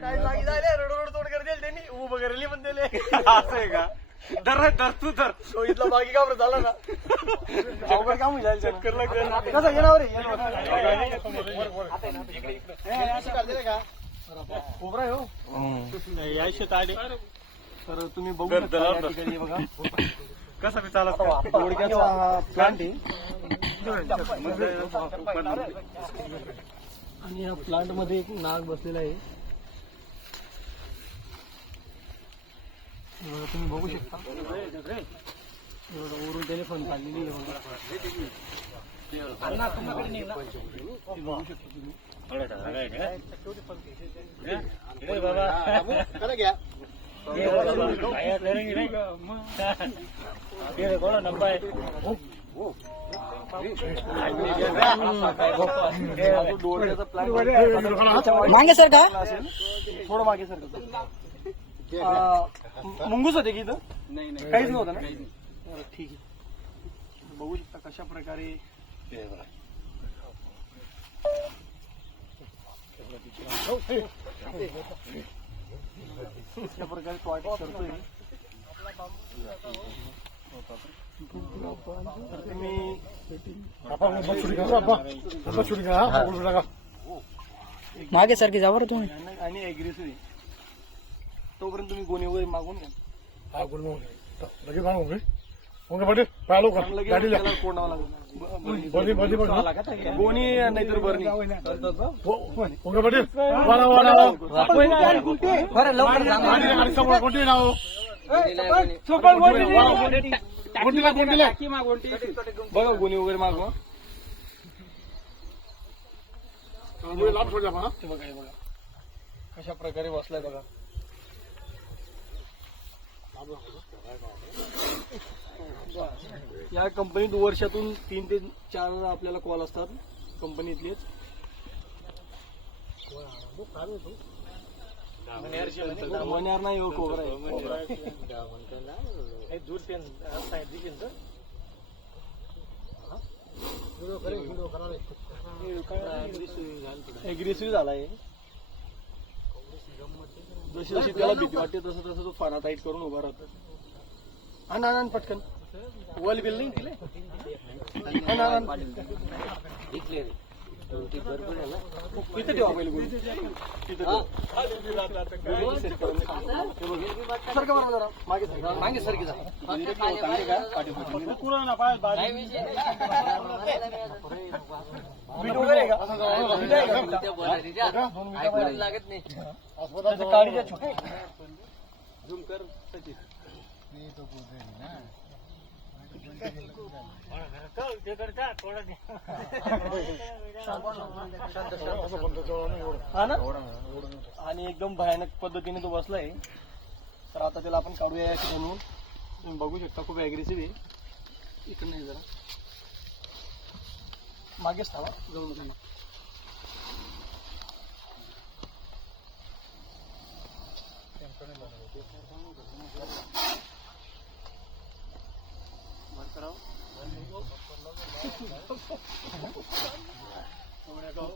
रडोड तोड कर देईल त्यांनी उभं करेल पण दिले असं आहे का? धर तू धर. इथला बाकी काम झाला ना अवघड काम जाईल चक्करला कसं येणार खोबरा आहे हो यायचे ताडे तर तुम्ही बघू शकता या ठिकाणी बघा कसा बी चालत दोडक्याचा प्लांट आहे आणि या प्लांट मध्ये एक नाग बसलेला आहे तुम्ही बघू शकता वरून त्याने फन काढलेली आहे बघू शकता तुम्ही मागे सर का थोडं मागे सर मुंगूस होते की इथं काहीच नव्हतं ना ठीक आहे बघू शकता कशा प्रकारे अशा प्रकारे तो करतोय मागे सर की जावर तुम्ही आणि अग्रेसिव्ह तोपर्यंत तुम्ही गोणी वगैरे मागून घ्या कोणावं लागेल गोणी नाहीतर बरणी बरं लवकर बघा गोणी वगैरे मागवा बघा बघा कशा प्रकारे बसलाय बघा या कंपनीत वर्षातून 3 ते 4 आपल्याला कॉल असतात कंपनीतलेच मण्यार नाही हो कोबरा एग्रेसिव्ह झालाय जशी जशी त्याला भीती वाटते तसं तसं तो फाना टाईट करून उभा राहतो आण पटकन वल बिल नाही दिले इथे ठेवा पहिले गोळी सरका बरोबर जरा मागे सरकी जा बीट वगैरे आहे का लागत नाही काळीच्या छोटे झूम कर हा ना आणि एकदम भयानक पद्धतीने तो बसलाय तर आता त्याला आपण काढूया या ठिकाणी तुम्ही बघू शकता खूप अग्रेसिव्ह आहे इकडे नाही जरा मागेच थांबा जाऊ नका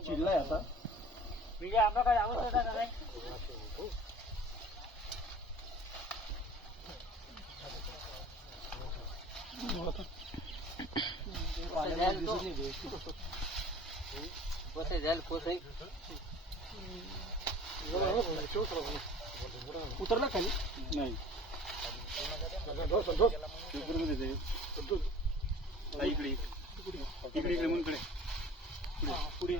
चिडलाय आता उतरला खाली नाही इकडे इकडे म्हणून पुढे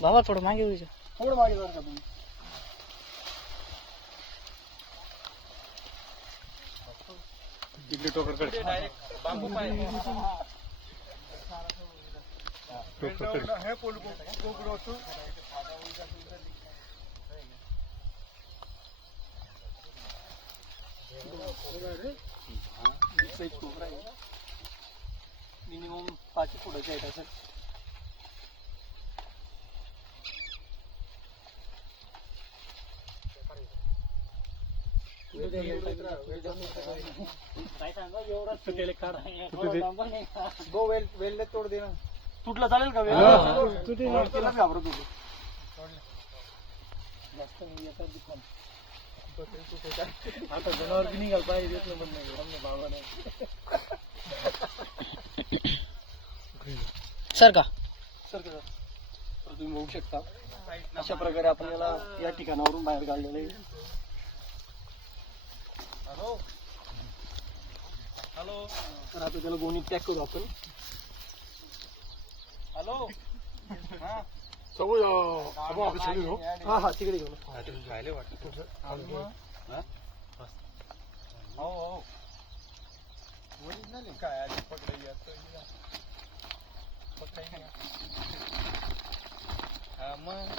बाबा थोडं मागे होईल थोडं मागे जर का तुम्ही इकडे टोकरकडे मिनिमम 5 फुटाची आहे सर तोड दे ना तुटला चालेल का वेळ घाबरत होतो आता जनावर बी निघाल पाहिजे देत नाही म्हणणं भावा नाही सर का सर का तर तुम्ही बघू शकता अशा प्रकारे आपण याला या ठिकाणावरून बाहेर काढलेलं आहे. हॅलो तर आता त्याला गोणीत पॅक करू आपण. हॅलो हा हा तिकडे घेऊ झाले वाटतं हो हो काय आधी पकडली हा मग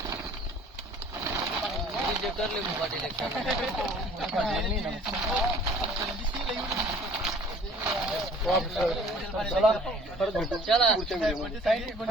चला परत भेटू पुढच्या व्हिडिओमध्ये.